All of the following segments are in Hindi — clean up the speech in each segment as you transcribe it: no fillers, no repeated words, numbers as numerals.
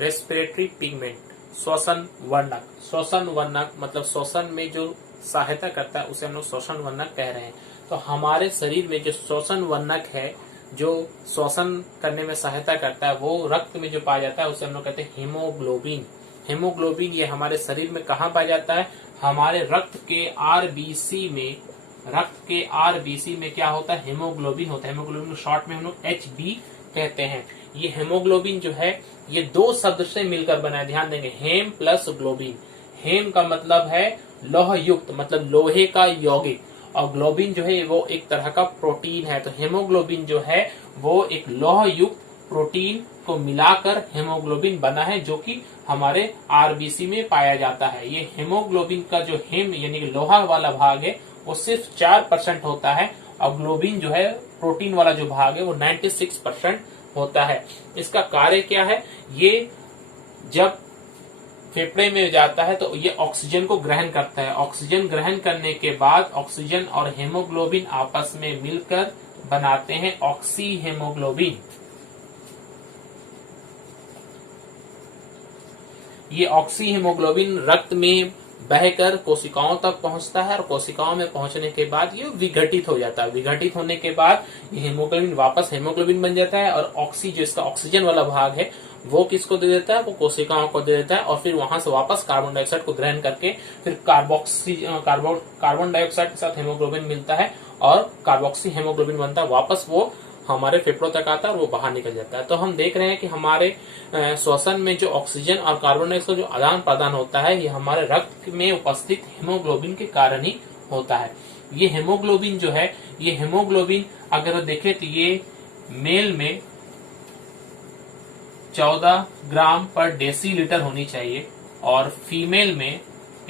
रेस्पिरेटरी पिगमेंट, श्वसन वर्णक। श्वसन वर्णक मतलब श्वसन में जो सहायता करता है उसे हम लोग श्वसन वर्णक कह रहे हैं। तो हमारे शरीर में जो श्वसन वर्णक है, जो श्वसन करने में सहायता करता है, वो रक्त में जो पाया जाता है उसे हम लोग कहते हैं हीमोग्लोबिन। हीमोग्लोबिन ये हमारे शरीर में कहाँ पाया जाता है? हमारे रक्त के आरबीसी में। रक्त के आरबीसी में क्या होता है? हीमोग्लोबिन होता है। हीमोग्लोबिन शॉर्ट में हम लोग HB कहते हैं। ये हीमोग्लोबिन जो है ये दो शब्द से मिलकर बना है, ध्यान देंगे, हेम प्लस ग्लोबिन। हेम का मतलब है लौह युक्त, मतलब लोहे का यौगिक, और ग्लोबिन जो है वो एक तरह का प्रोटीन है। तो हेमोग्लोबिन जो है वो एक लौह युक्त प्रोटीन को मिलाकर हेमोग्लोबिन बना है, जो कि हमारे आरबीसी में पाया जाता है। ये हेमोग्लोबिन का जो हेम यानी कि लोहा वाला भाग है वो सिर्फ 4% होता है, और ग्लोबिन जो है प्रोटीन वाला जो भाग है वो 96% होता है। इसका कार्य क्या है? ये जब फेफड़े में जाता है तो ये ऑक्सीजन को ग्रहण करता है। ऑक्सीजन ग्रहण करने के बाद ऑक्सीजन और हेमोग्लोबिन आपस में मिलकर बनाते हैं ऑक्सी हेमोग्लोबिन। ये ऑक्सी हेमोग्लोबिन रक्त में बहकर कोशिकाओं तक पहुंचता है, और कोशिकाओं में पहुंचने के बाद ये विघटित हो जाता है। विघटित होने के बाद ये हेमोग्लोबिन वापस हेमोग्लोबिन बन जाता है, और ऑक्सी जो इसका ऑक्सीजन वाला भाग है वो किसको दे देता है? वो कोशिकाओं को दे देता है, और फिर वहां से वापस कार्बन डाइऑक्साइड को ग्रहण करके फिर कार्बन डाइऑक्साइड के साथ हेमोग्लोबिन मिलता है, और कार्बोक्सी हेमोग्लोबिन बनता है। वापस वो हमारे फेफड़ों तक आता है और वो बाहर निकल जाता है। तो हम देख रहे हैं कि हमारे श्वसन में जो ऑक्सीजन और कार्बन डाइऑक्साइड जो आदान प्रदान होता है ये हमारे रक्त में उपस्थित हेमोग्लोबिन के कारण ही होता है। ये हेमोग्लोबिन जो है, ये हेमोग्लोबिन अगर देखें तो ये मेल में 14 ग्राम पर डेसीलीटर होनी चाहिए, और फीमेल में,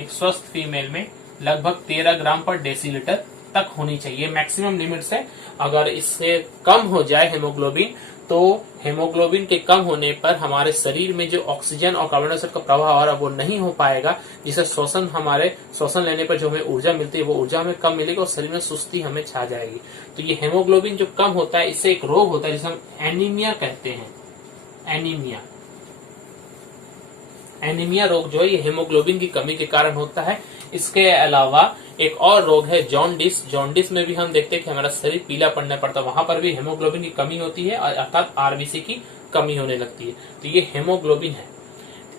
एक स्वस्थ फीमेल में लगभग 13 ग्राम पर डेसीलीटर तक होनी चाहिए। मैक्सिमम लिमिट्स है। अगर इससे कम हो जाए हेमोग्लोबिन, तो हेमोग्लोबिन के कम होने पर हमारे शरीर में जो ऑक्सीजन और कार्बन डाइऑक्साइड का प्रवाह हो रहा है वो नहीं हो पाएगा, जिससे श्वसन लेने पर जो हमें ऊर्जा मिलती है वो ऊर्जा हमें कम मिलेगी और शरीर में सुस्ती हमें छा जाएगी। तो ये हेमोग्लोबिन जो कम होता है इससे एक रोग होता है जिसे हम एनीमिया कहते हैं। एनीमिया रोग जो है ये हेमोग्लोबिन की कमी के कारण होता है। इसके अलावा एक और रोग है जॉन्डिस। जॉन्डिस में भी हम देखते हैं कि हमारा शरीर पीला पड़ने पड़ता है, वहां पर भी हेमोग्लोबिन की कमी होती है, अर्थात आरबीसी की कमी होने लगती है। तो ये हेमोग्लोबिन है।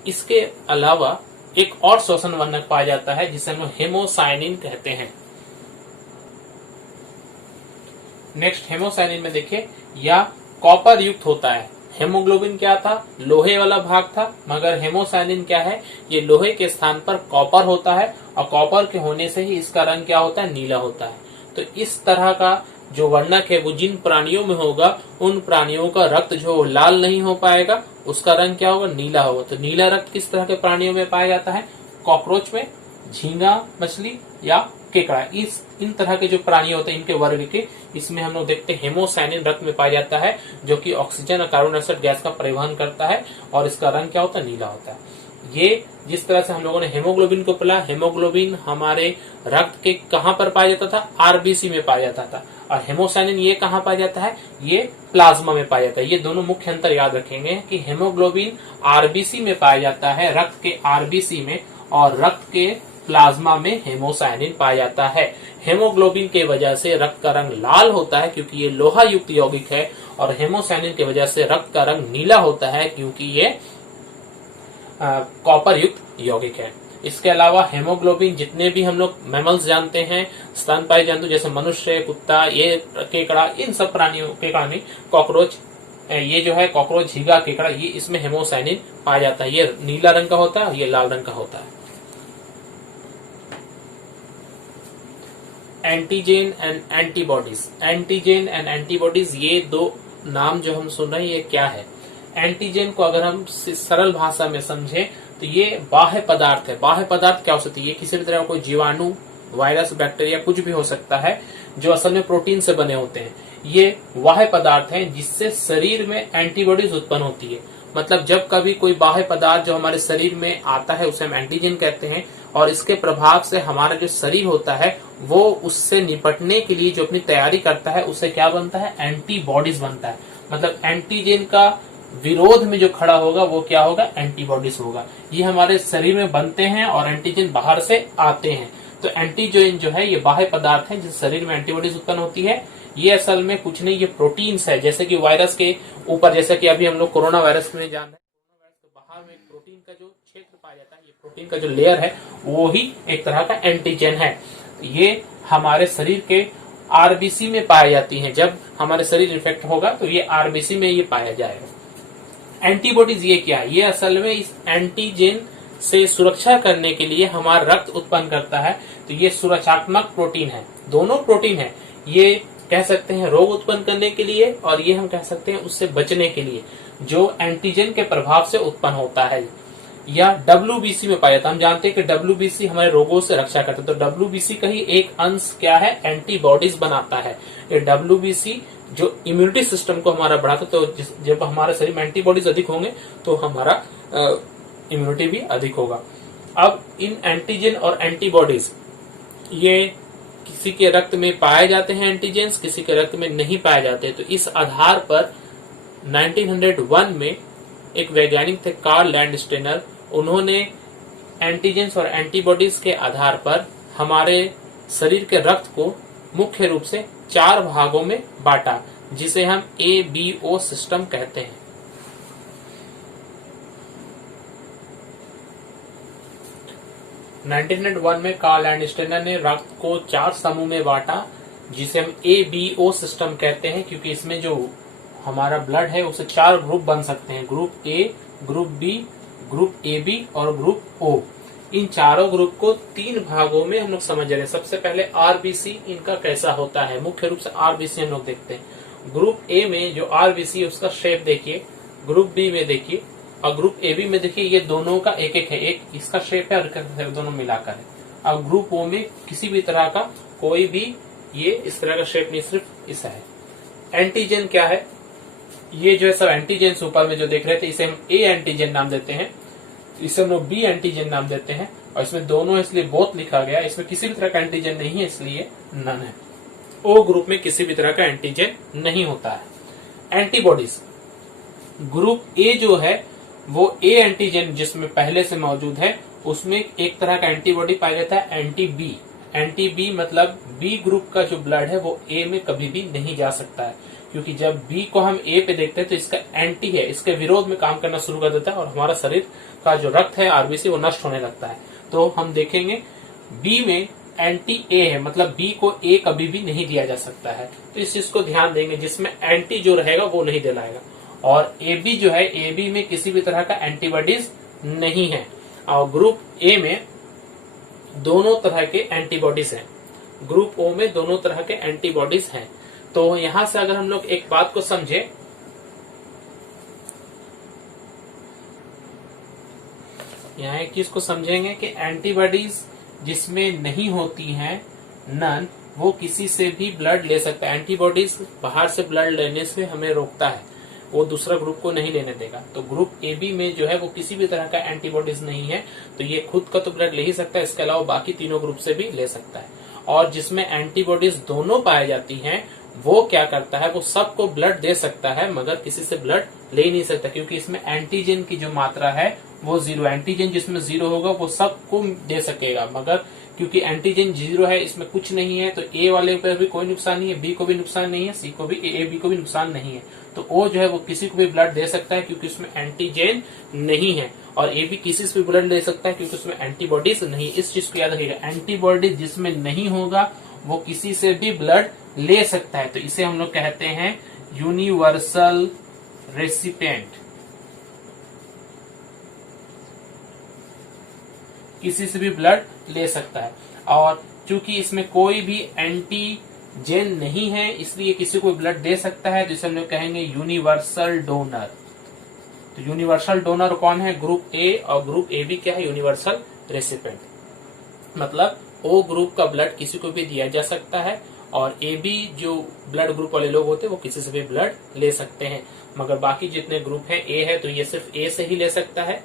इसके अलावा एक और श्वसन वर्णक पाया जाता है जिसे हम हेमोसाइनिन कहते हैं। नेक्स्ट हेमोसाइनिन में देखिए, या कॉपर युक्त होता है। हेमोग्लोबिन क्या था? लोहे वाला भाग था, मगर हेमोसाइनिन क्या है? ये लोहे के स्थान पर कॉपर होता है, और कॉपर के होने से ही इसका रंग क्या होता है? नीला होता है। तो इस तरह का जो वर्णक है वो जिन प्राणियों में होगा उन प्राणियों का रक्त जो लाल नहीं हो पाएगा, उसका रंग क्या होगा? नीला होगा। तो नीला रक्त किस तरह के प्राणियों में पाया जाता है? कॉकरोच में, झींगा मछली या केकड़ा, इन तरह के जो प्राणी होते हैं इनके वर्ग के, इसमें हम लोग देखते हैं हेमोसाइनिन रक्त में पाया जाता है, जो कि ऑक्सीजन और कार्बन डाइऑक्साइड गैस का परिवहन करता है, और इसका रंग क्या होता है? नीला होता है। ये जिस तरह से हम लोगों ने हेमोग्लोबिन को पढ़ा, हेमोग्लोबिन हमारे रक्त के कहां पर पाया जाता था? आरबीसी में पाया जाता था। और हेमोसाइनिन ये कहां पाया जाता है? ये प्लाज्मा में पाया जाता है। ये दोनों मुख्य अंतर याद रखेंगे कि हेमोग्लोबिन आरबीसी में पाया जाता है, रक्त के आरबीसी में, और रक्त के प्लाज्मा में हेमोसाइनिन पाया जाता है। हेमोग्लोबिन के वजह से रक्त का रंग लाल होता है क्योंकि ये लोहा युक्त यौगिक है, और हेमोसाइनिन की वजह से रक्त का रंग नीला होता है क्योंकि ये कॉपर युक्त यौगिक है। इसके अलावा हेमोग्लोबिन जितने भी हम लोग मैमल्स जानते हैं, स्तनपायी जंतु जैसे मनुष्य, कुत्ता, ये केकड़ा, इन सब प्राणियों, केकड़ा नहीं, कॉकरोच, ये जो है कॉकरोच, झींगा, केकड़ा, ये इसमें हेमोसाइनिन पाया जाता है। ये नीला रंग का होता है और ये लाल रंग का होता है। Antigen and antibodies. Antigen and antibodies, ये दो नाम जो हम सुन रहे हैं ये क्या है? एंटीजन को अगर हम सरल भाषा में समझें तो ये बाह्य पदार्थ है। बाह्य पदार्थ क्या हो सकती है? ये किसी भी तरह का कोई जीवाणु, वायरस, बैक्टीरिया कुछ भी हो सकता है, जो असल में प्रोटीन से बने होते हैं। ये बाह्य पदार्थ हैं जिससे शरीर में एंटीबॉडीज उत्पन्न होती है। मतलब जब कभी कोई बाह्य पदार्थ जो हमारे शरीर में आता है उसे हम एंटीजन कहते हैं, और इसके प्रभाव से हमारा जो शरीर होता है वो उससे निपटने के लिए जो अपनी तैयारी करता है उसे क्या बनता है? एंटीबॉडीज बनता है। मतलब एंटीजन का विरोध में जो खड़ा होगा वो क्या होगा, एंटीबॉडीज होगा। ये हमारे शरीर में बनते हैं और एंटीजन बाहर से आते हैं। तो एंटीजन जो है ये बाह्य पदार्थ है जिस शरीर में एंटीबॉडीज उत्पन्न होती है। ये असल में कुछ नहीं, ये प्रोटीन्स है। जैसे कि वायरस के ऊपर, जैसे कि अभी हम लोग कोरोना वायरस में जान रहे हैं, कोरोना वायरस के बाहर में प्रोटीन का जो क्षेत्र पाया जाता है, ये प्रोटीन का जो लेयर है वो ही एक तरह का एंटीजन है। ये हमारे शरीर के आरबीसी में पाई जाती है। जब हमारे शरीर इन्फेक्ट होगा तो ये आरबीसी में ये पाया जाएगा। एंटीबॉडीज ये क्या है, ये असल में इस एंटीजन से सुरक्षा करने के लिए हमारा रक्त उत्पन्न करता है। तो ये सुरक्षात्मक प्रोटीन है, दोनों प्रोटीन है। ये कह सकते हैं रोग उत्पन्न करने के लिए, और ये हम कह सकते हैं उससे बचने के लिए, जो एंटीजन के प्रभाव से उत्पन्न होता है। या WBC में पाया जाता है। हम जानते हैं कि WBC हमारे रोगों से रक्षा करता है। तो WBC का ही एक अंश क्या है, एंटीबॉडीज बनाता है। ये WBC जो इम्यूनिटी सिस्टम को हमारा बढ़ाता है। तो जब हमारे शरीर में एंटीबॉडीज अधिक होंगे तो हमारा इम्यूनिटी भी अधिक होगा। अब इन एंटीजन और एंटीबॉडीज ये किसी के रक्त में पाए जाते हैं एंटीजेंस, किसी के रक्त में नहीं पाए जाते। तो इस आधार पर 1901 में एक वैज्ञानिक थे कार्ल लैंडस्टेनर, उन्होंने एंटीजेंस और एंटीबॉडीज के आधार पर हमारे शरीर के रक्त को मुख्य रूप से 4 भागों में बांटा, जिसे हम ABO सिस्टम कहते हैं। में कार्ल लैंडस्टेनर ने रक्त को 4 समूह में बांटा, जिसे हम ABO सिस्टम कहते हैं, क्योंकि इसमें जो हमारा ब्लड है उसे 4 ग्रुप बन सकते हैं, group A, group B, group AB और ग्रुप O। इन चारों ग्रुप को 3 भागों में हम लोग समझ रहे हैं। सबसे पहले RBC इनका कैसा होता है, मुख्य रूप से RBC हम लोग देखते हैं। ग्रुप A में जो RBC है उसका शेप देखिए, ग्रुप B में देखिए और ग्रुप AB में देखिए, ये दोनों का एक एक है, एक इसका शेप है और दोनों मिलाकर है। अब ग्रुप O में किसी भी तरह का कोई भी ये इस तरह का शेप नहीं, सिर्फ ऐसा है। एंटीजन क्या है, ये जो है सब एंटीजन ऊपर में जो देख रहे थे इसे हम A एंटीजन नाम देते हैं, इसे हम लोग B एंटीजन नाम देते हैं। और इसमें दोनों इसलिए बोथ लिखा गया, इसमें किसी भी तरह का एंटीजन नहीं है इसलिए नन है। O ग्रुप में किसी भी तरह का एंटीजन नहीं होता है। एंटीबॉडीज ग्रुप A जो है वो A एंटीजन जिसमें पहले से मौजूद है, उसमें एक तरह का एंटीबॉडी पाया जाता है एंटी बी मतलब B ग्रुप का जो ब्लड है वो A में कभी भी नहीं जा सकता है, क्योंकि जब B को हम A पे देखते हैं तो इसका एंटी है, इसके विरोध में काम करना शुरू कर देता है और हमारा शरीर का जो रक्त है आरबीसी वो नष्ट होने लगता है। तो हम देखेंगे B में एंटी A है, मतलब B को A कभी भी नहीं दिया जा सकता है। तो इस चीज को ध्यान देंगे, जिसमें एंटी जो रहेगा वो नहीं दिलाएगा। और AB जो है, AB में किसी भी तरह का एंटीबॉडीज नहीं है। और ग्रुप A में दोनों तरह के एंटीबॉडीज हैं, ग्रुप O में दोनों तरह के एंटीबॉडीज हैं। तो यहां से अगर हम लोग एक बात को समझे, यहाँ एक चीज को समझेंगे कि एंटीबॉडीज जिसमें नहीं होती हैं नन, वो किसी से भी ब्लड ले सकता है। एंटीबॉडीज बाहर से ब्लड लेने से हमें रोकता है, वो दूसरा ग्रुप को नहीं लेने देगा। तो ग्रुप AB में जो है वो किसी भी तरह का एंटीबॉडीज नहीं है, तो ये खुद का तो ब्लड ले ही सकता है, इसके अलावा बाकी तीनों ग्रुप से भी ले सकता है। और जिसमें एंटीबॉडीज दोनों पाई जाती हैं वो क्या करता है, वो सबको ब्लड दे सकता है मगर किसी से ब्लड ले ही नहीं सकता, क्योंकि इसमें एंटीजन की जो मात्रा है वो 0, एंटीजन जिसमें 0 होगा वो सबको दे सकेगा, मगर क्योंकि एंटीजन 0 है, इसमें कुछ नहीं है, तो A वाले पर भी कोई नुकसान नहीं है, B को भी नुकसान नहीं है, C को भी, AB को भी नुकसान नहीं है। तो O जो है वो किसी को भी ब्लड दे सकता है क्योंकि उसमें एंटीजन नहीं है, और AB किसी से भी ब्लड ले सकता है क्योंकि उसमें एंटीबॉडीज नहीं। इस चीज को याद रखिएगा, एंटीबॉडीज जिसमें नहीं होगा वो किसी से भी ब्लड ले सकता है। तो इसे हम लोग कहते हैं यूनिवर्सल रेसिपिएंट, किसी से भी ब्लड ले सकता है। और चूंकि इसमें कोई भी एंटीजन नहीं है इसलिए किसी को ब्लड दे सकता है, जिसे हम लोग कहेंगे यूनिवर्सल डोनर। तो यूनिवर्सल डोनर कौन है, ग्रुप A, और ग्रुप AB क्या है, यूनिवर्सल रेसिपिएंट। मतलब O ग्रुप का ब्लड किसी को भी दिया जा सकता है, और AB जो ब्लड ग्रुप वाले लोग होते हैं वो किसी से भी ब्लड ले सकते हैं, मगर बाकी जितने ग्रुप हैं, A है तो ये सिर्फ A से ही ले सकता है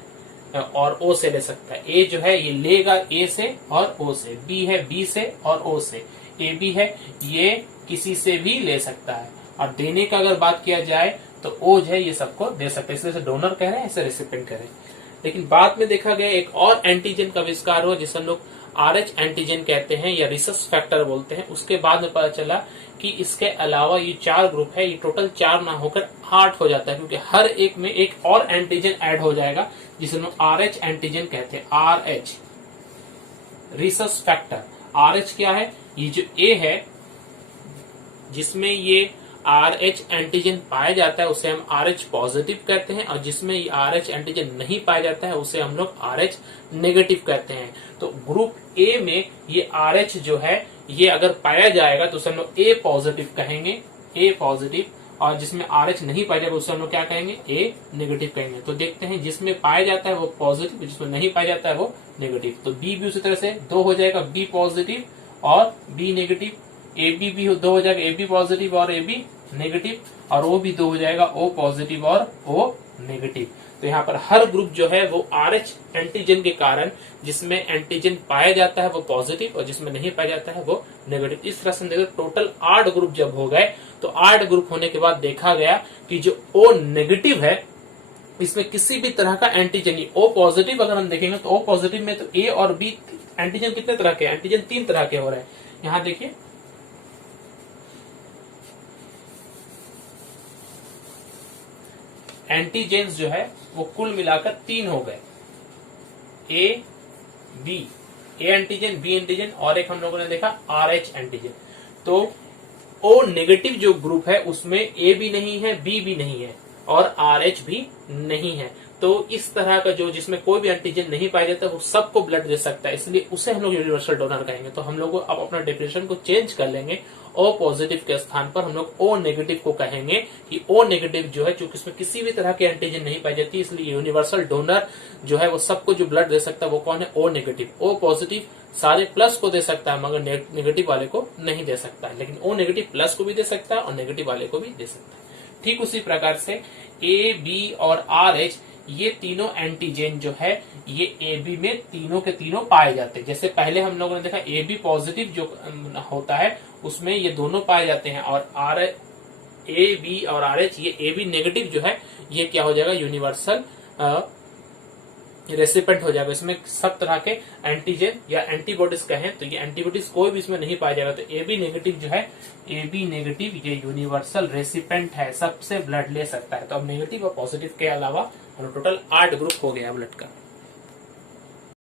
और O से ले सकता है। A जो है ये लेगा A से और O से, B है B से और O से, AB है ये किसी से भी ले सकता है। और देने का अगर बात किया जाए तो ओ जो है ये सबको दे सकते हैं, इसलिए इसे डोनर कह रहे हैं, इसे रेसिपिएंट कह रहे हैं। लेकिन बाद में देखा गया एक और एंटीजन का आविष्कार हुआ जिसे हम लोग RH एंटीजन कहते हैं या रिसस फैक्टर बोलते हैं। उसके बाद में पता चला कि इसके अलावा ये 4 ग्रुप है, ये टोटल 4 ना होकर 8 हो जाता है, क्योंकि हर एक में एक और एंटीजन ऐड हो जाएगा जिसे हम लोग RH एंटीजन कहते हैं। RH rhesus factor. RH क्या है? ये जो A है जिसमें ये RH एंटीजन पाया जाता है उसे हम RH पॉजिटिव कहते हैं, और जिसमें ये RH एंटीजन नहीं पाया जाता है उसे हम लोग RH नेगेटिव कहते हैं। तो ग्रुप A में ये RH जो है ये अगर पाया जाएगा तो उसे हम लोग A पॉजिटिव कहेंगे, A पॉजिटिव, और जिसमें RH नहीं पाया जाएगा उसे हम लोग क्या कहेंगे? A नेगेटिव कहेंगे। तो देखते हैं जिसमें पाया जाता है वो पॉजिटिव, जिसमें नहीं पाया जाता है वो नेगेटिव। तो B भी उसी तरह से 2 हो जाएगा, B पॉजिटिव और B नेगेटिव। AB भी 2 हो जाएगा, AB पॉजिटिव और AB नेगेटिव, और O भी 2 हो जाएगा, O पॉजिटिव और O नेगेटिव। तो यहाँ पर हर ग्रुप जो है वो RH एंटीजन के कारण जिसमें एंटीजन पाया जाता है वो पॉजिटिव और जिसमें नहीं पाया जाता है वो नेगेटिव। इस तरह से देखो टोटल 8 ग्रुप जब हो गए तो 8 ग्रुप होने के बाद देखा गया कि जो O नेगेटिव है इसमें किसी भी तरह का एंटीजन नहीं। O पॉजिटिव अगर हम देखेंगे तो O पॉजिटिव में तो A और B एंटीजन कितने तरह के? एंटीजन 3 तरह के हो रहे हैं। यहाँ देखिए एंटीजेन्स जो है वो कुल मिलाकर 3 हो गए, ए एंटीजन, बी एंटीजन और एक हम लोगों ने देखा RH एंटीजन। तो O नेगेटिव जो ग्रुप है उसमें A भी नहीं है, B भी नहीं है और RH भी नहीं है। तो इस तरह का जो जिसमें कोई भी एंटीजन नहीं पाया जाता वो सबको ब्लड दे सकता है, इसलिए उसे हम लोग यूनिवर्सल डोनर कहेंगे। तो हम लोग अब अपना डेफिनेशन को चेंज कर लेंगे, O पॉजिटिव के स्थान पर हम लोग O नेगेटिव को कहेंगे कि O नेगेटिव जो है चूंकि इसमें किसी भी तरह के एंटीजन नहीं पाई जाती, इसलिए यूनिवर्सल डोनर जो है वो सबको जो ब्लड दे सकता है वो कौन है? O negative. O पॉजिटिव सारे प्लस को दे सकता है मगर नेगेटिव वाले को नहीं दे सकता है, लेकिन O नेगेटिव प्लस को भी दे सकता है और नेगेटिव वाले को भी दे सकता है। ठीक उसी प्रकार से A, B और RH ये तीनों एंटीजन जो है ये AB में तीनों के तीनों पाए जाते हैं। जैसे पहले हम लोगों ने देखा AB पॉजिटिव जो होता है उसमें ये दोनों पाए जाते हैं, और AB और RH ये AB नेगेटिव जो है ये क्या हो जाएगा? यूनिवर्सल रेसिपेंट हो जाएगा। इसमें सब तरह के एंटीजन या एंटीबॉडीज कहें तो ये एंटीबॉडीज कोई भी इसमें नहीं पाया जाएगा। तो AB नेगेटिव जो है, AB नेगेटिव ये यूनिवर्सल रेसिपेंट है, सबसे ब्लड ले सकता है। तो अब नेगेटिव और पॉजिटिव के अलावा टोटल 8 ग्रुप हो गया ब्लड का।